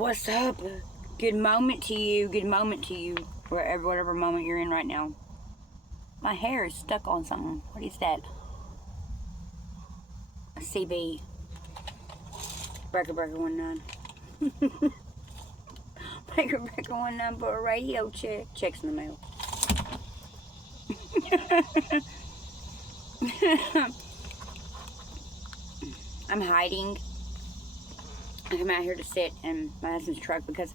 What's up? Good moment to you. Good moment to you. Whatever moment you're in right now. My hair is stuck on something. What is that? A CB. Breaker 19. Breaker 19 for a radio check. Checks in the mail. I'm hiding. I come out here to sit in my husband's truck because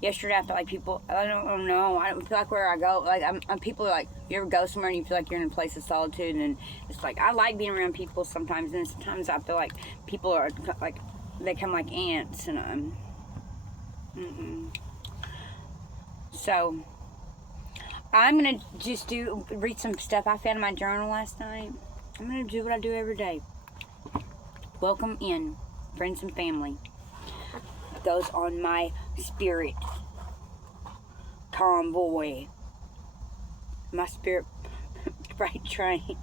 yesterday I felt like people, I don't know, I don't feel like where I go, like people are like, you ever go somewhere and you feel like you're in a place of solitude, and it's like, I like being around people sometimes, and sometimes I feel like people are like, they come like ants, and so I'm gonna just read some stuff I found in my journal last night. I'm gonna do what I do every day. Welcome in friends and family. Those on my spirit convoy, my spirit freight train.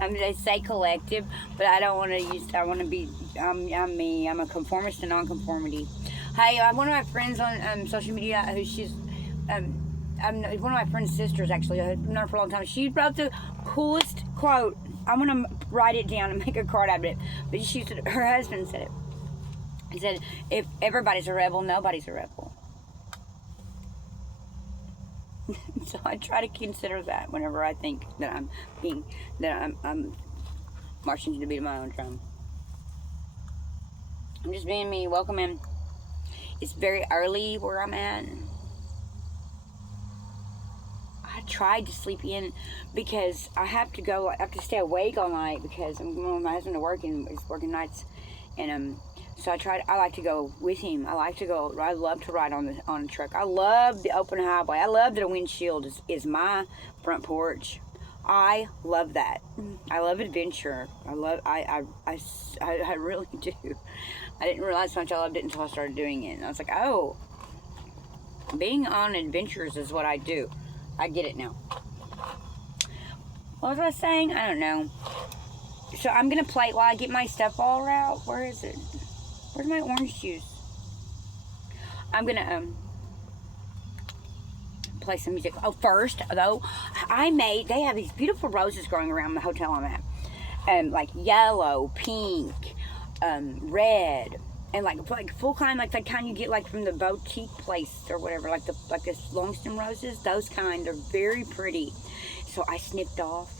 They say collective, but I don't want to use. I want to be. I'm me. I'm a conformist to nonconformity. Hey, one of my friends on social media, who she's one of my friend's sisters actually. I've known her for a long time. She wrote the coolest quote. I'm gonna write it down and make a card out of it. But she said, her husband said it. He said, "If everybody's a rebel, nobody's a rebel." So I try to consider that whenever I think that I'm marching to the beat of my own drum. I'm just being me. Welcome in. It's very early where I'm at. I tried to sleep in because I have to go. I have to stay awake all night because I'm going with my husband to work, and he's working nights, and so I like to go with him. I like to go. I love to ride on a truck. I love the open highway. I love that a windshield is my front porch. I love that. I love adventure. I really do. I didn't realize how much I loved it until I started doing it, and I was like, oh, being on adventures is what I do. I get it now. What was I saying? I don't know. So I'm gonna play while I get my stuff all out. Where is it? Where's my orange juice? I'm gonna play some music. Oh, first though, they have these beautiful roses growing around the hotel I'm at, like yellow, pink, red, and like full kind, like the kind you get like from the boutique place or whatever, like the long stem roses. Those kind are very pretty. So I snipped off.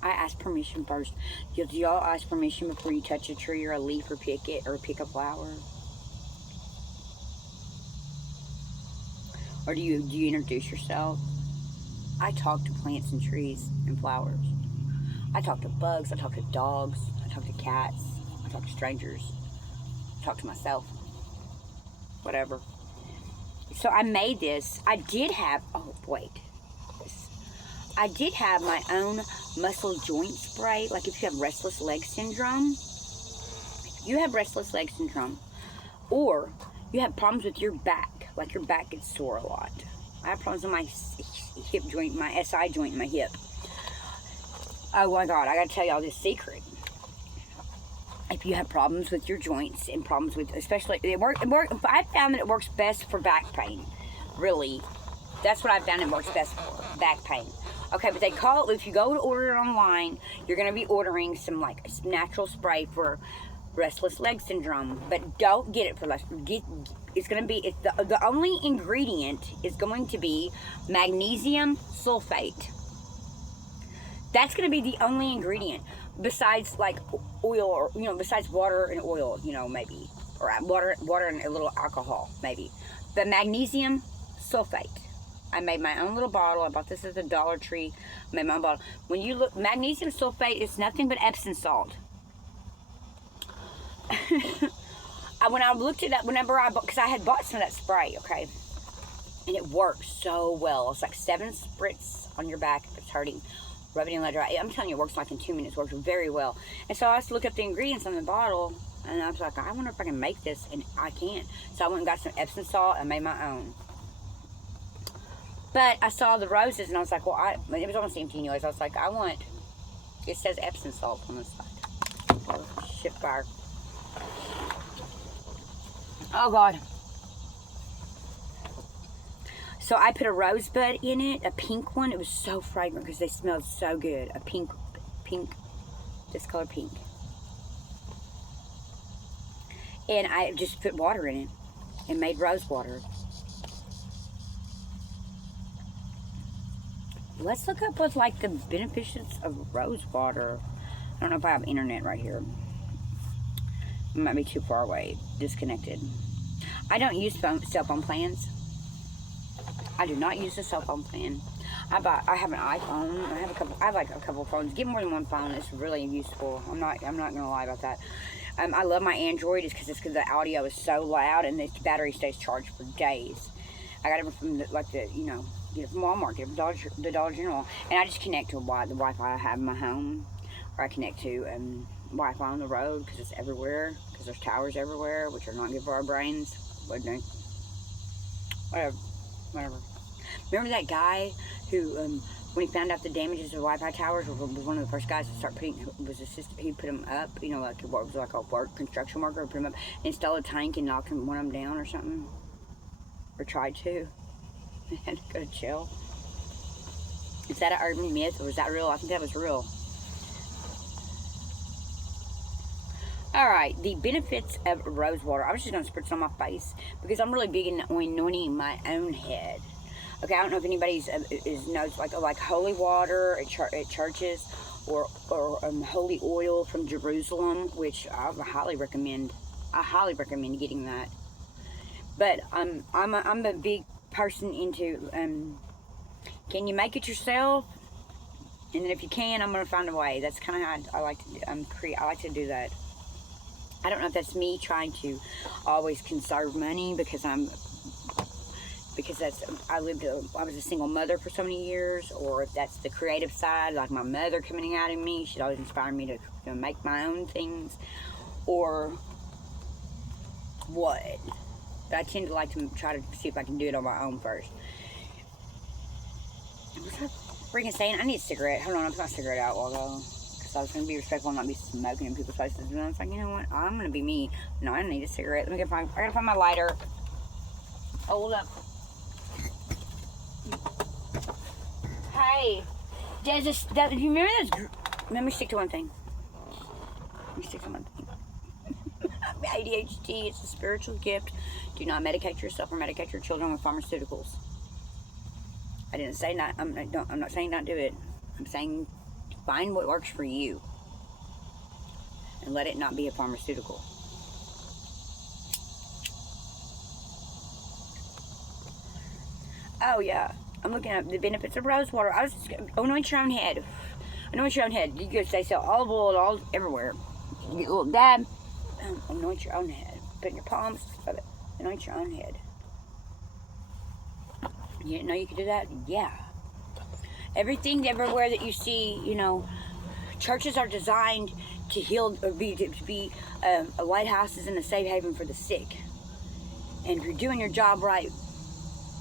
I asked permission first. Do y'all ask permission before you touch a tree or a leaf or pick it or pick a flower? Or do you introduce yourself? I talk to plants and trees and flowers. I talk to bugs. I talk to dogs. I talk to cats. I talk to strangers. I talk to myself. Whatever. So I made this. I did have my own muscle joint spray. Like if you have restless leg syndrome, or you have problems with your back, like your back gets sore a lot. I have problems with my hip joint, my SI joint in my hip. Oh my God, I gotta tell y'all this secret. If you have problems with your joints and problems with, especially, I found that it works best for back pain. Really, that's what I found it works best for, back pain. Okay, but they call it, if you go to order it online, you're going to be ordering some like natural spray for restless leg syndrome. But don't get it for it's going to be, the only ingredient is going to be magnesium sulfate. That's going to be the only ingredient besides like oil, or, besides water and oil, maybe. Or water and a little alcohol, maybe. But magnesium sulfate. I made my own little bottle. I bought this at the Dollar Tree. I made my own bottle. When you look, magnesium sulfate is nothing but Epsom salt. When I looked it up, because I had bought some of that spray, okay? And it works so well. It's like 7 spritz on your back if it's hurting. Rub it in, let it dry. I'm telling you, it works like in 2 minutes. It works very well. And so I just looked up the ingredients on the bottle, and I was like, I wonder if I can make this, and I can't. So I went and got some Epsom salt and made my own. But I saw the roses, and I was like, well, it was almost empty anyways. I was like, it says Epsom salt on the side. Shit fire. Oh, God. So I put a rosebud in it, a pink one. It was so fragrant because they smelled so good. A pink, this color pink. And I just put water in it and made rose water. Let's look up what's like the benefits of rose water. I don't know if I have internet right here. It might be too far away, disconnected. I don't use cell phone plans. I do not use a cell phone plan. I have an iPhone. I have like a couple of phones. Get more than one phone. It's really useful. I'm not gonna lie about that. I love my Android because the audio is so loud and the battery stays charged for days. I got it from get it from Walmart, get it from the Dollar General, and I just connect to the Wi-Fi I have in my home, or I connect to Wi-Fi on the road because it's everywhere. Because there's towers everywhere, which are not good for our brains. Whatever. Remember that guy who, when he found out the damages of Wi-Fi towers, was one of the first guys to start putting. He put them up. Like it was like a construction worker, put them up, installed a tank and knocked one of them down or something, or tried to. They had to go to jail. Is that an urban myth or was that real? I think that was real. Alright, the benefits of rose water. I was just going to spritz on my face because I'm really big in anointing my own head. Okay, I don't know if anybody knows like holy water at churches or holy oil from Jerusalem, which I highly recommend. I highly recommend getting that. But I'm a big person into can you make it yourself? And then if you can, I'm gonna find a way. That's kind of how I like to I like to do that. I don't know if that's me trying to always conserve money because I was a single mother for so many years, or if that's the creative side, like my mother coming out of me. She'd always inspire me to make my own things, or what. But I tend to like to try to see if I can do it on my own first. What's I freaking saying? I need a cigarette. Hold on, I put my cigarette out while ago. Because I was going to be respectful and not be smoking in people's faces. And I was like, you know what? I'm going to be me. No, I don't need a cigarette. I gotta find my lighter. Hold up. Hey. Do you remember those? Let me stick to one thing. ADHD, it's a spiritual gift. Do not medicate yourself or medicate your children with pharmaceuticals. I didn't say not. I'm not saying not do it. I'm saying find what works for you and let it not be a pharmaceutical. Oh yeah, I'm looking at the benefits of rose water. I was just anoint your own head. Anoint your own head. You go they sell olive oil all everywhere. You get a little dab. Anoint your own head. Put it in your palms of it. Anoint your own head. You didn't know you could do that? Yeah. Everything everywhere that you see, churches are designed to heal, or to be lighthouses and a safe haven for the sick. And if you're doing your job right,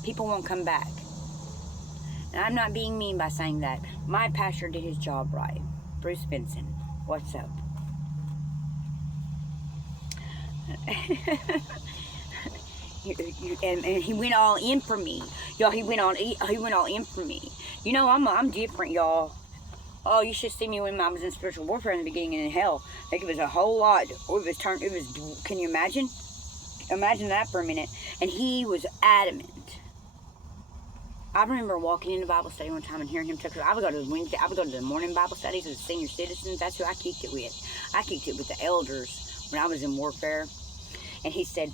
people won't come back. And I'm not being mean by saying that. My pastor did his job right. Bruce Benson, what's up? And he went all in for me, y'all. He went all in for me. I'm different, y'all. Oh, you should see me when I was in spiritual warfare in the beginning and in hell. I think it was a whole lot. Can you imagine? Imagine that for a minute. And he was adamant. I remember walking into Bible study one time and hearing him talk. I would go to the morning Bible studies with the senior citizens. That's who I kicked it with. I kicked it with the elders when I was in warfare. And he said,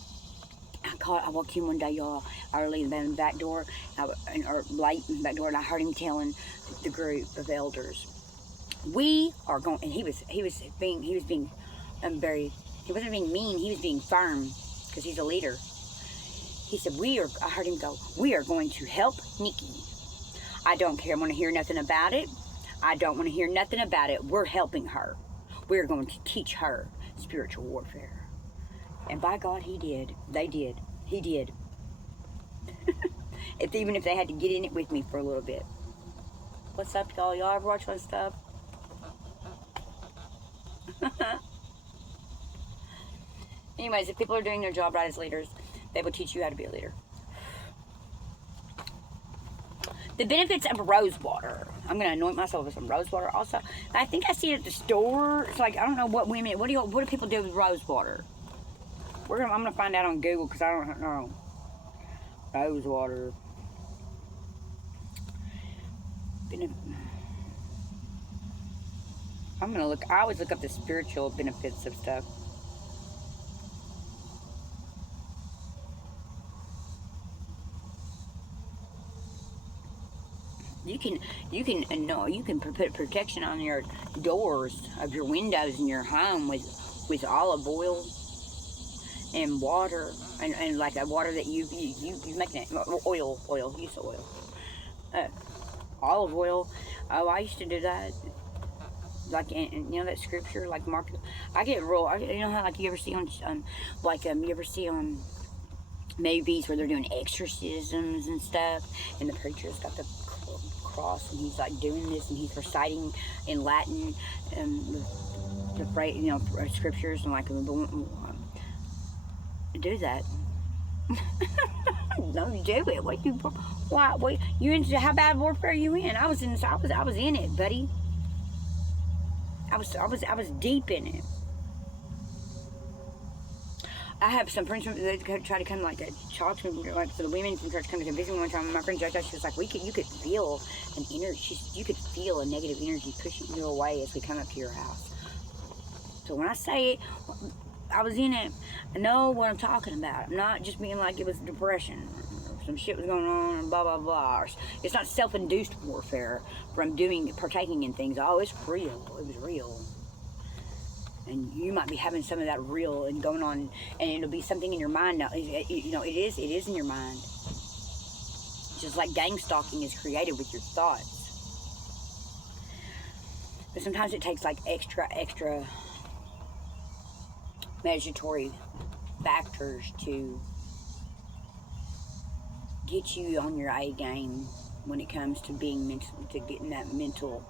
I walked in one day, y'all, early in the back door, or late in the back door, and I heard him telling the group of elders, we are going, and he wasn't being mean, he was being firm, because he's a leader. He said, I heard him go, we are going to help Nikki. I don't care, I want to hear nothing about it. I don't want to hear nothing about it. We're helping her. We're going to teach her spiritual warfare. And by God, he did. They did. He did. Even if they had to get in it with me for a little bit. What's up, y'all? Y'all ever watch my stuff? Anyways, if people are doing their job right as leaders, they will teach you how to be a leader. The benefits of rose water. I'm going to anoint myself with some rose water also. I think I see it at the store. It's like, I don't know what women, what do people do with rose water? I'm going to find out on Google because I don't know. Rose water. I'm going to look. I always look up the spiritual benefits of stuff. You can put protection on your doors of your windows in your home with olive oil and water and like a water that you making it oil use oil, olive oil. Oh, I used to do that. Like, and you know that scripture, like Mark. I get real. You know how like you ever see on you ever see on movies where they're doing exorcisms and stuff, and the preacher's got the cross and he's like doing this and he's reciting in Latin the phrase, you know, scriptures and like do that. No, you do it. What you into? How bad warfare are you in? I was in it, buddy. I was deep in it. I have some friends that try to come like talk to me, like for the women from church come to visit me one time. My friend Jojo, she was like, you could feel an energy. You could feel a negative energy pushing you away as we come up to your house. So when I say it, I was in it. I know what I'm talking about. I'm not just being like it was depression or some shit was going on and blah blah blah. It's not self-induced warfare from partaking in things. Oh, it's real. It was real. And you might be having some of that real and going on, and it'll be something in your mind. Now, you know, it is in your mind. Just like gang stalking is created with your thoughts. But sometimes it takes like extra measuatory factors to get you on your A game when it comes to getting that mental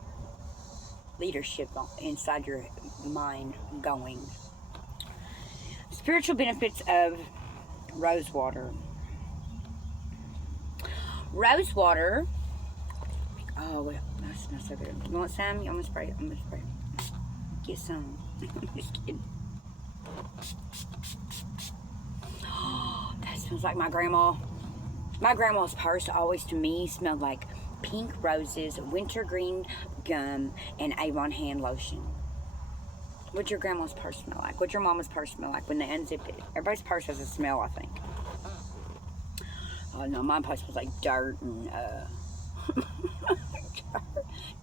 leadership inside your mind going. Spiritual benefits of rose water. Rose water. Oh, well, that smells so good. You want some? I'm gonna spray it. Get some. I'm just kidding. Oh, that smells like my grandma. My grandma's purse always to me smelled like pink roses, wintergreen gum, and Avon hand lotion. What'd your grandma's purse smell like? What'd your mama's purse smell like when they unzipped it? Everybody's purse has a smell, I think. Oh no, my purse smells like dirt and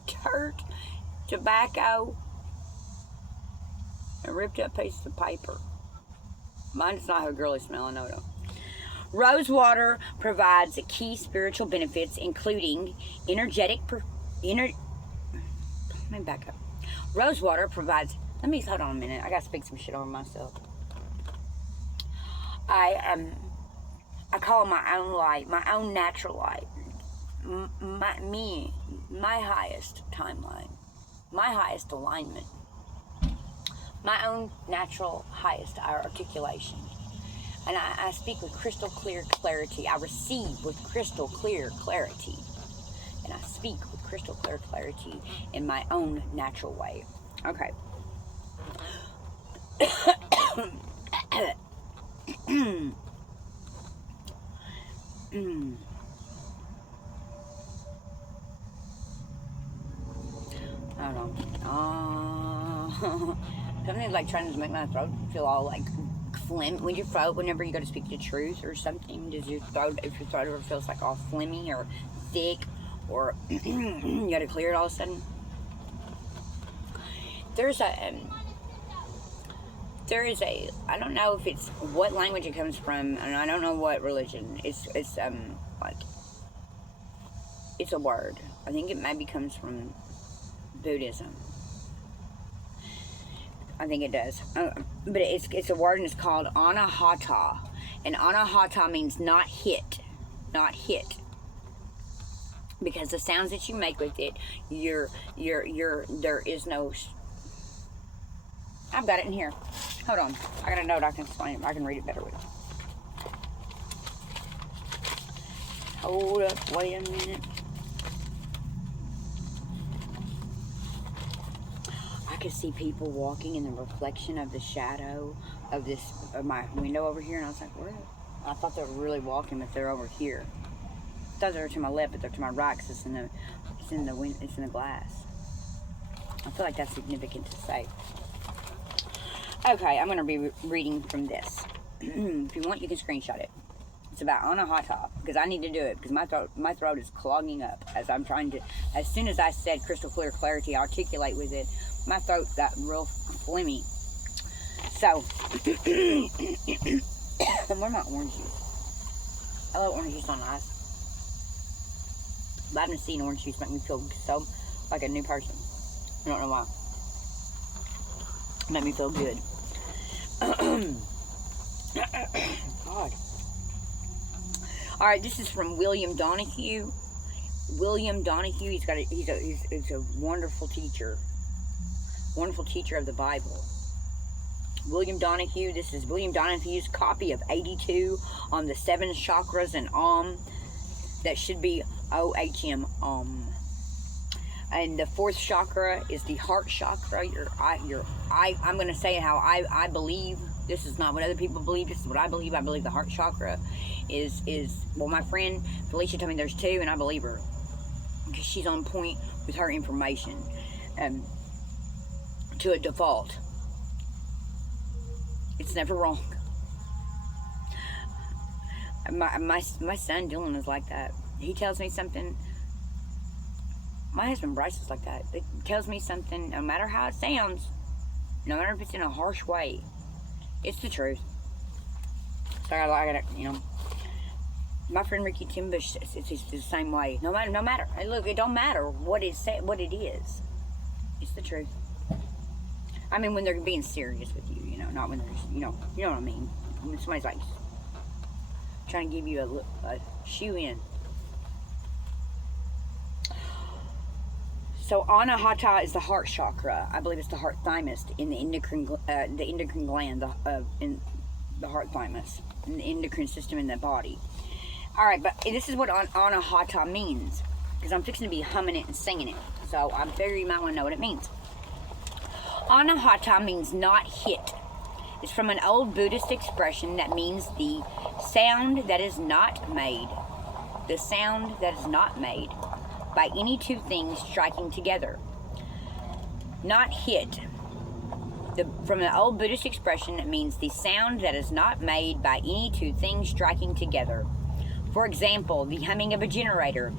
dirt, tobacco, and ripped up pieces of paper. Mine does not have a girly smell, I know it don't. Rose water provides key spiritual benefits, including Let me back up. Rose water provides. Hold on a minute. I gotta speak some shit over myself. I call it my own light, my own natural light, my highest timeline, my highest alignment, my own natural highest articulation. And I speak with crystal clear clarity. I receive with crystal clear clarity. And I speak with crystal clear clarity in my own natural way. Okay. Hold on. Something's like trying to make my throat feel all like phlegm. When your throat, whenever you go to speak the truth or something, does your throat, if your throat ever feels like all phlegmy or thick, or you gotta clear it all of a sudden? There is a, I don't know if it's what language it comes from, and I don't know what religion. It's like, it's a word. I think it maybe comes from Buddhism. I think it does. But it's a word, and it's called anahata. And anahata means not hit. Not hit. Because the sounds that you make with it, there is no I've got it in here. Hold on. I got a note. I can explain it. I can read it better with it. Hold up. Wait a minute. I could see people walking in the reflection of the shadow of my window over here, and I was like, where? I thought they were really walking, but they're over here. I thought they were to my left, but they're to my right because it's in the glass. I feel like that's significant to say. Okay, I'm going to be reading from this. If you want, you can screenshot it. It's about Anahata, because I need to do it, because my throat is clogging up as I'm trying to, as soon as I said crystal clear clarity, articulate with it, my throat got real phlegmy. So, where are my orange juice? I love orange juice on ice. Vitamin C and orange juice make me feel so like a new person. I don't know why. Make me feel good. God. Alright, this is from William Donahue. William Donahue, he's a wonderful teacher. Wonderful teacher of the Bible. William Donahue, this is William Donahue's copy of 82 on the 7 chakras and Om. That should be OHM, Om. And the 4th chakra is the heart chakra. I'm going to say it how I believe. This is not what other people believe. This is what I believe. I believe the heart chakra is well, my friend Felicia told me there's 2, and I believe her. Because she's on point with her information. To a default. It's never wrong. My son Dylan is like that. He tells me something. My husband Bryce is like that. It tells me something, no matter how it sounds, no matter if it's in a harsh way, it's the truth. So I gotta, my friend Ricky Timbush, it's the same way. No matter. Hey, look, it don't matter what it is. It's the truth. I mean, when they're being serious with you, not when there's, you know what I mean. When somebody's like trying to give you a shoe in. So Anahata is the heart chakra. I believe it's the heart thymus in the endocrine gland, in the heart thymus, in the endocrine system in the body. All right, but this is what Anahata means, because I'm fixing to be humming it and singing it. So I'm figuring you might want to know what it means. Anahata means not hit. It's from an old Buddhist expression that means the sound that is not made. The sound that is not made by any 2 things striking together. Not hit. From an old Buddhist expression, it means the sound that is not made by any 2 things striking together. For example, the humming of a generator,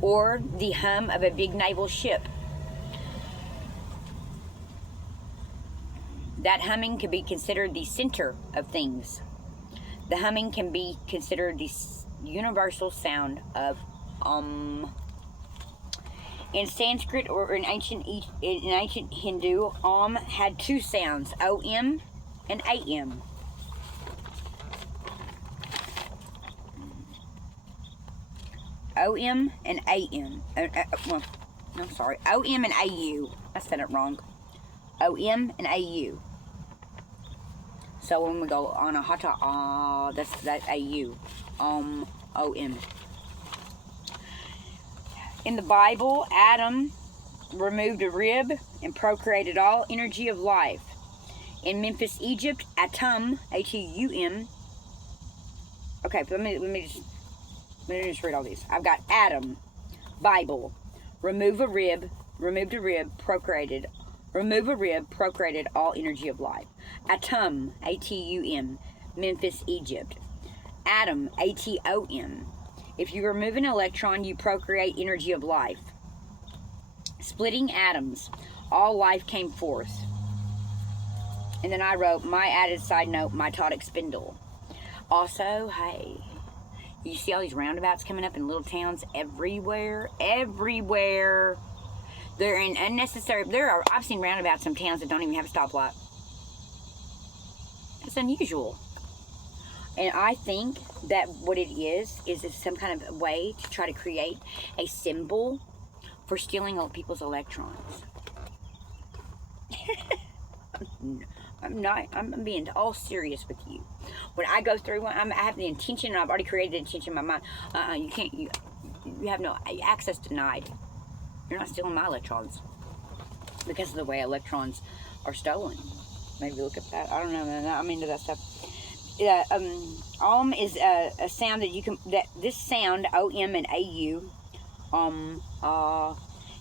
or the hum of a big naval ship. That humming can be considered the center of things. The humming can be considered the universal sound of In Sanskrit or in ancient Hindu, Om had 2 sounds, O-M and A-M. O-M and A-M. I'm sorry, O-M and A-U. I said it wrong. O-M and A-U. So when we go on a hata, that's A-U. O-M. In the Bible, Adam removed a rib and procreated all energy of life. In Memphis, Egypt, Atum, A-T-U-M. Okay, let me just read all these. I've got Adam, Bible, removed a rib, procreated all energy of life. Atum, A-T-U-M, Memphis, Egypt. Atom, A-T-O-M. If you remove an electron, you procreate energy of life. Splitting atoms, all life came forth. And then I wrote, my added side note, mitotic spindle. Also, hey, you see all these roundabouts coming up in little towns everywhere? Everywhere. They're in unnecessary, I've seen roundabouts in towns that don't even have a stoplight. It's unusual. And I think that what it is some kind of way to try to create a symbol for stealing people's electrons. I'm being all serious with you. When I go through one, I have the intention, and I've already created the intention in my mind. You can't, you have no access denied. You're not stealing my electrons because of the way electrons are stolen. Maybe look at that. I don't know. I'm into that stuff. Om is a sound that you can. This sound, O-M and A-U,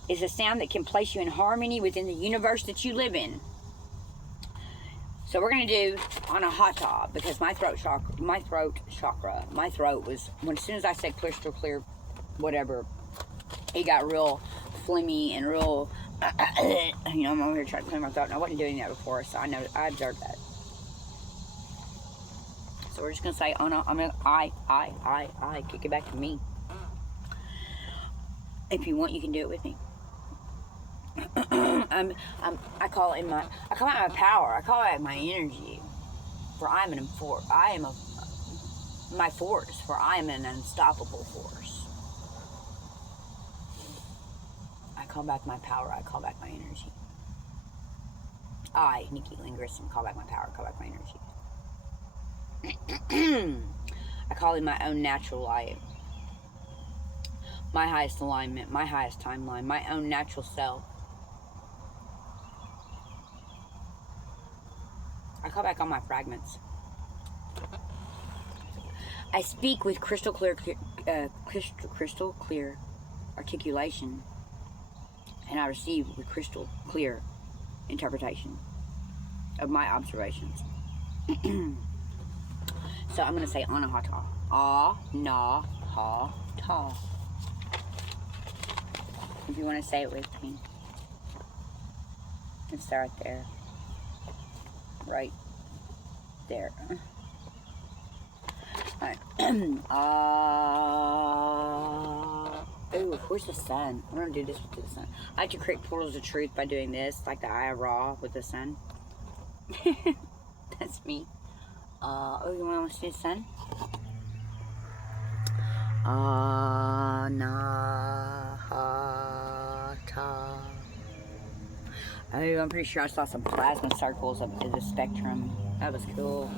is a sound that can place you in harmony within the universe that you live in. So we're gonna do Anahata, because my throat was, as soon as I said crystal clear, whatever, it got real phlegmy and real. I'm over here trying to clear my throat, and I wasn't doing that before, so I observed that. So we're just gonna say I kick it back to me. If you want, you can do it with me. I call it my power. I call it my energy. For I am my force. For I am an unstoppable force. I call back my power. I call back my energy. I, Nikki Lindgren, call back my power. I call back my energy. I call in my own natural light. My highest alignment. My highest timeline. My own natural self. I call back all my fragments. I speak with crystal clear articulation, and I receive with crystal clear interpretation of my observations. So I'm going to say Anahata. Ah-na-ha-ta. If you want to say it with me, it's start there. Right there. Alright. Ooh, where's the sun? I'm gonna do this with the sun. I like to create portals of truth by doing this, like the Eye of Ra with the sun. That's me. Oh, you want to see the sun? Anahata. Oh, I'm pretty sure I saw some plasma circles up in the spectrum. That was cool.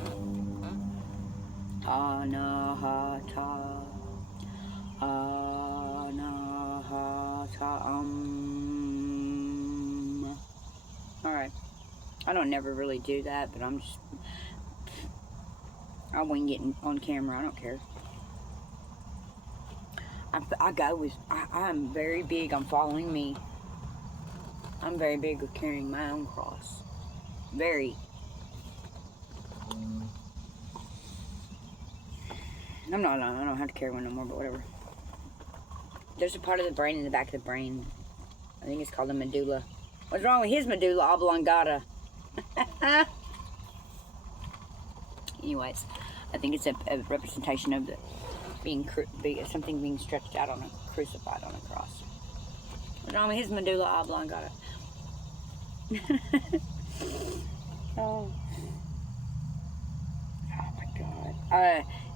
Anahata. Anahata. Alright. I don't never really do that, but I wing it on camera. I don't care. I'm very big on following me. I'm very big with carrying my own cross. Very. I don't have to carry one no more, but whatever. There's a part of the brain in the back of the brain. I think it's called the medulla. What's wrong with his medulla oblongata? Anyways, I think it's a representation of something being stretched out on crucified on a cross. What's wrong with his medulla oblongata? Oh my God.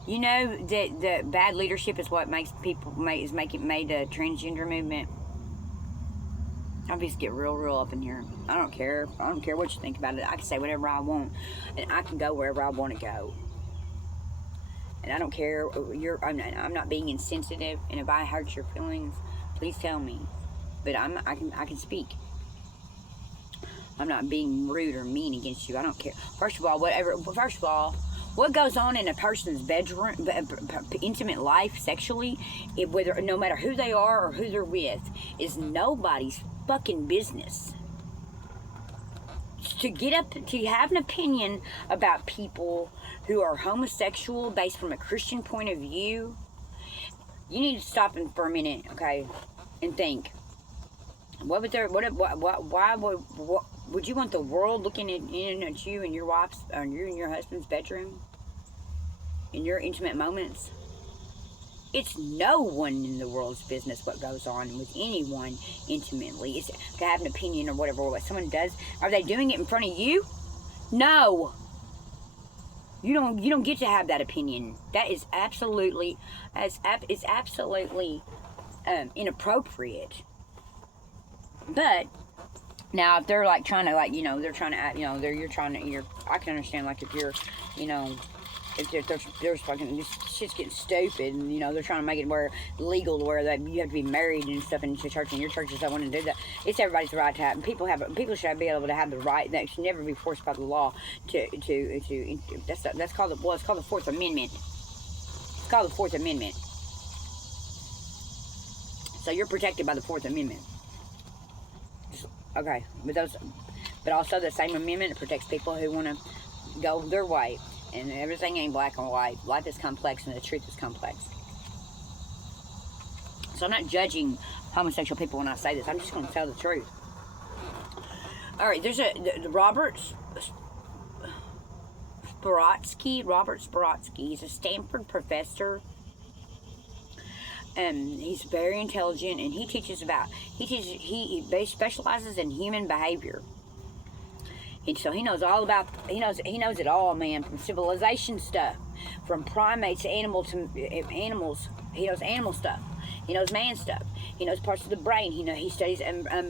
You know that the bad leadership is what made the transgender movement. I'll just get real up in here. I don't care what you think about it. I can say whatever I want, and I can go wherever I want to go. And I don't care. I'm not being insensitive. And if I hurt your feelings, please tell me. But I can speak. I'm not being rude or mean against you. I don't care. First of all, what goes on in a person's bedroom, intimate life, sexually, no matter who they are or who they're with, is nobody's fucking business. To get up, to have an opinion about people who are homosexual based from a Christian point of view, you need to stop for a minute, okay, and think. Why would you want the world looking in at you and your wife's, or you and your husband's bedroom, in your intimate moments? It's no one in the world's business what goes on with anyone intimately. It's to have an opinion or whatever what someone does. Are they doing it in front of you? No. You don't get to have that opinion. That is absolutely inappropriate. But Now, if they're like trying to, like, you know, they're trying to act, you know, I can understand, like, if you're, you know, if there's fucking, this shit's getting stupid, and, you know, they're trying to make it where legal to where that you have to be married and stuff into church, and your churches don't want to do that. It's everybody's right to have, and people should be able to have the right, that should never be forced by the law that's called it's called the Fourth Amendment. It's called the Fourth Amendment. So you're protected by the Fourth Amendment. Okay, but also the same amendment protects people who want to go their way, and everything ain't black and white. Life is complex, and the truth is complex. So I'm not judging homosexual people when I say this. I'm just going to tell the truth. All right, there's the Robert Speratsky. He's a Stanford professor. He's very intelligent, and he specializes in human behavior, and so he knows all about, he knows it all, man, from civilization stuff, from primates to animals. He knows animal stuff, he knows man stuff, he knows parts of the brain. He studies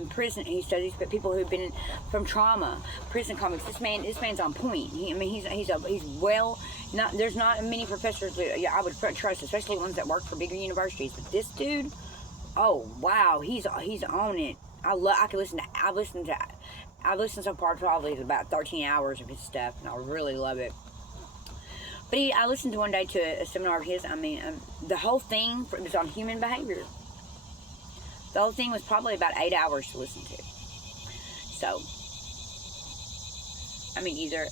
prison. He studies people who've been from trauma, prison convicts. This man's on point. He's well. There's not many professors that I would trust, especially ones that work for bigger universities. But this dude, oh wow, he's on it. I've listened so far probably about 13 hours of his stuff, and I really love it. But I listened to one day to a seminar of his. I mean, the whole thing was on human behavior. The whole thing was probably about 8 hours to listen to. So, I mean, either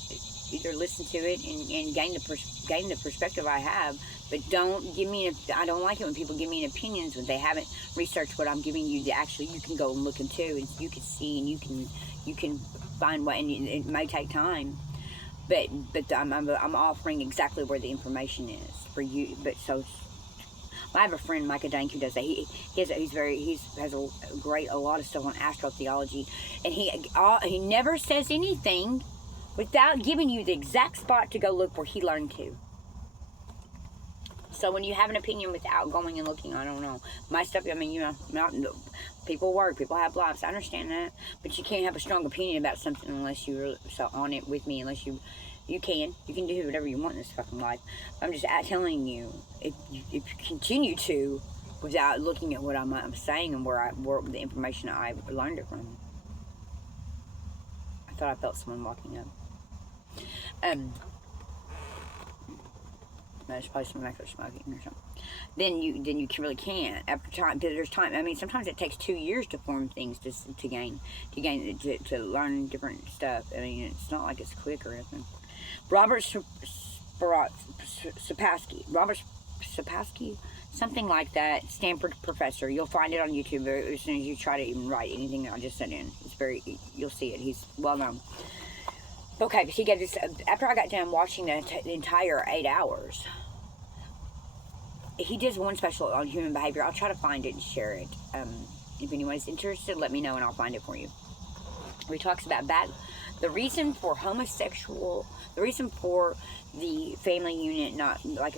listen to it and gain the perspective I have, but don't give me I don't like it when people give me opinions when they haven't researched what I'm giving you. You can go and look into, and you can see, and you can find what, and it may take time, but I'm offering exactly where the information is for you. But so I have a friend, Micah Dank, who does that. He has a lot of stuff on astrotheology, and he never says anything without giving you the exact spot to go look where he learned to. So when you have an opinion without going and looking, I don't know. My stuff, I mean, you know, people work, people have lives. I understand that. But you can't have a strong opinion about something unless you're so on it with me, unless you can do whatever you want in this fucking life. I'm just telling you, if you continue to, without looking at what I'm saying and where the information I learned it from. I thought I felt someone walking up. There's probably some back there smoking or something. Then you really can't. After time, because there's time. I mean, sometimes it takes 2 years to form things to learn different stuff. I mean, it's not like it's quick or anything. Robert Sapolsky, something like that. Stanford professor. You'll find it on YouTube as soon as you try to even write anything I just sent in. You'll see it. He's well known. Okay, but he gave this, after I got done watching the entire 8 hours, he does one special on human behavior. I'll try to find it and share it. If anyone's interested, let me know and I'll find it for you. Where he talks about the reason for the family unit not, like,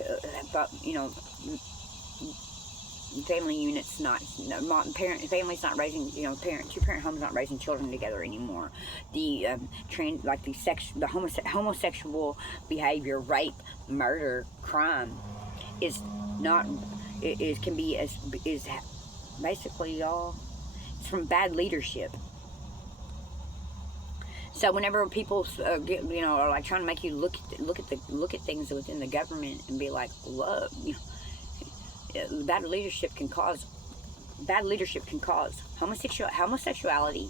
family units families not raising, two-parent homes not raising children together anymore. The homosexual behavior, rape, murder, crime is basically, y'all, it's from bad leadership. So whenever people are like trying to make you look at things within the government and be like, look, bad leadership can cause homosexuality,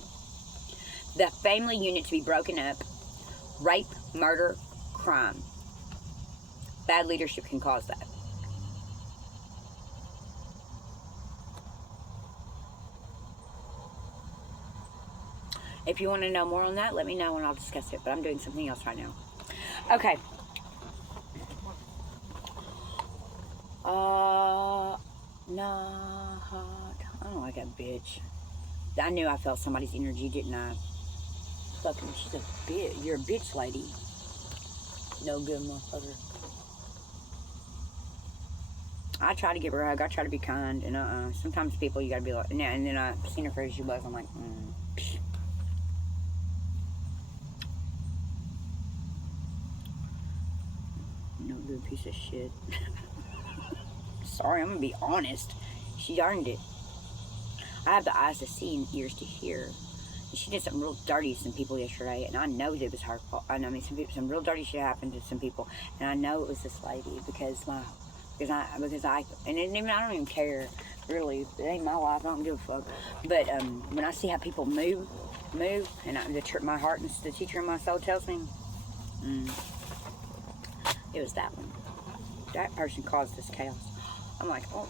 the family unit to be broken up, rape, murder, crime. Bad leadership can cause that. If you want to know more on that, let me know and I'll discuss it. But I'm doing something else right now. Okay. I don't like that bitch. I knew I felt somebody's energy, didn't I? Fucking, she's a bitch. You're a bitch, lady. No good, motherfucker. I try to give her a hug. I try to be kind, and sometimes people you gotta be like, and then I seen her for as she was. I'm like, No good piece of shit. Sorry, I'm gonna be honest. She earned it. I have the eyes to see and ears to hear. And she did something real dirty to some people yesterday, and I know it was her fault. I mean, some real dirty shit happened to some people, and I know it was this lady because I and it, even I don't even care really. It ain't my life. I don't give a fuck. But when I see how people move, and my heart and the teacher in my soul tells me, it was that one. That person caused this chaos. I'm like, oh,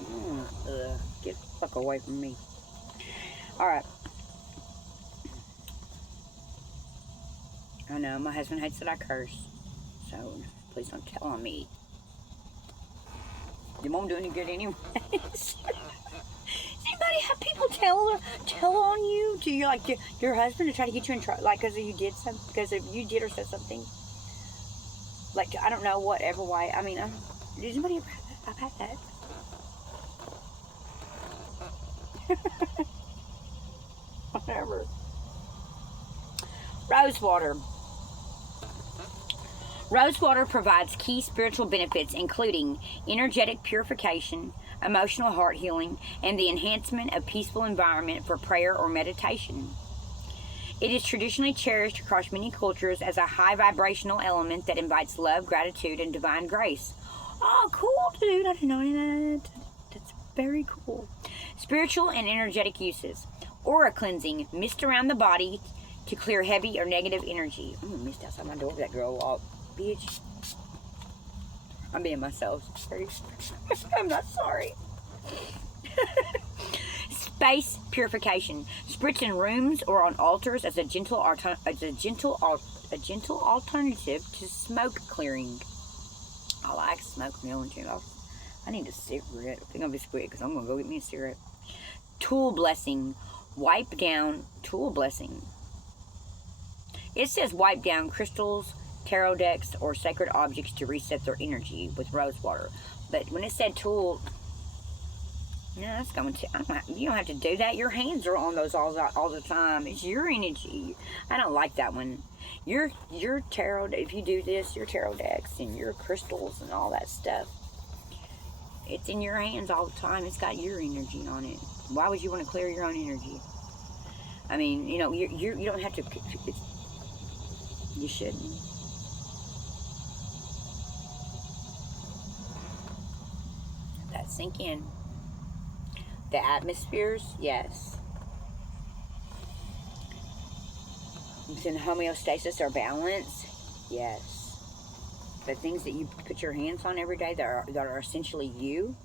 get the fuck away from me. All right. I know my husband hates that I curse, so please don't tell on me. You won't do any good anyways. Does anybody have people tell on you? Do you like your husband to try to get you in trouble, like because you did something, because if you did or said something? Like, I don't know, whatever way. I mean, did anybody ever have that? I've had that. Whatever. Rose water. Rose water provides key spiritual benefits, including energetic purification, emotional heart healing, and the enhancement of peaceful environment for prayer or meditation. It is traditionally cherished across many cultures as a high vibrational element that invites love, gratitude, and divine grace. Oh, cool, dude. I didn't know any of that. That's very cool. Spiritual and energetic uses. Aura cleansing, mist around the body to clear heavy or negative energy. I'm gonna mist outside my door. That girl walked. Bitch. I'm being myself. Sorry. I'm not sorry. Space purification. Spritz in rooms or on altars as a gentle alternative to smoke clearing. I like smoke clearing too. I need a cigarette. I think I'll just quit because I'm gonna go get me a cigarette. Tool blessing. Wipe down. Tool blessing. It says wipe down crystals, tarot decks, or sacred objects to reset their energy with rose water. But when it said tool, no, that's going to. You don't have to do that. Your hands are on those all the time. It's your energy. I don't like that one. Your tarot. If you do this, your tarot decks and your crystals and all that stuff, it's in your hands all the time. It's got your energy on it. Why would you want to clear your own energy? I mean, you know, you don't have to. You shouldn't. Let that sink in. The atmospheres, yes. It's in homeostasis or balance, yes. The things that you put your hands on every day that are essentially you,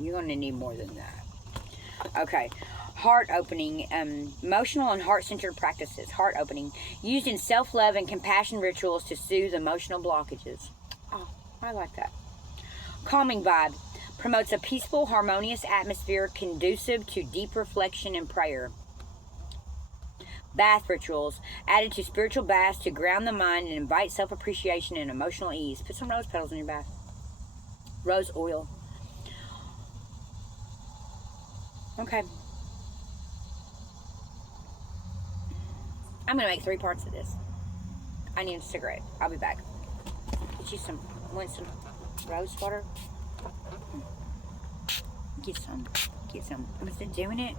you're going to need more than that. Okay. Heart opening, emotional and heart-centered practices. Heart opening, used in self-love and compassion rituals to soothe emotional blockages. Oh, I like that. Calming vibe, promotes a peaceful, harmonious atmosphere conducive to deep reflection and prayer. Bath rituals, added to spiritual baths to ground the mind and invite self-appreciation and emotional ease. Put some rose petals in your bath. Rose oil. Okay. I'm going to make 3 parts of this. I need a cigarette. I'll be back. Get you some, want some rose water? Get some. I'm still doing it.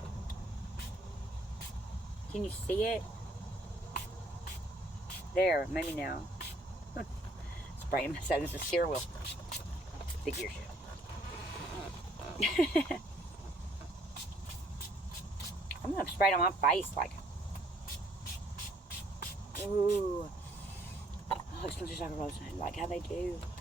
Can you see it? There, maybe now. Spray him. So this is a steer wheel. The gear shift. I'm going to spray it on my face like. Ooh. Oh, it smells just like a rose. Like how they do.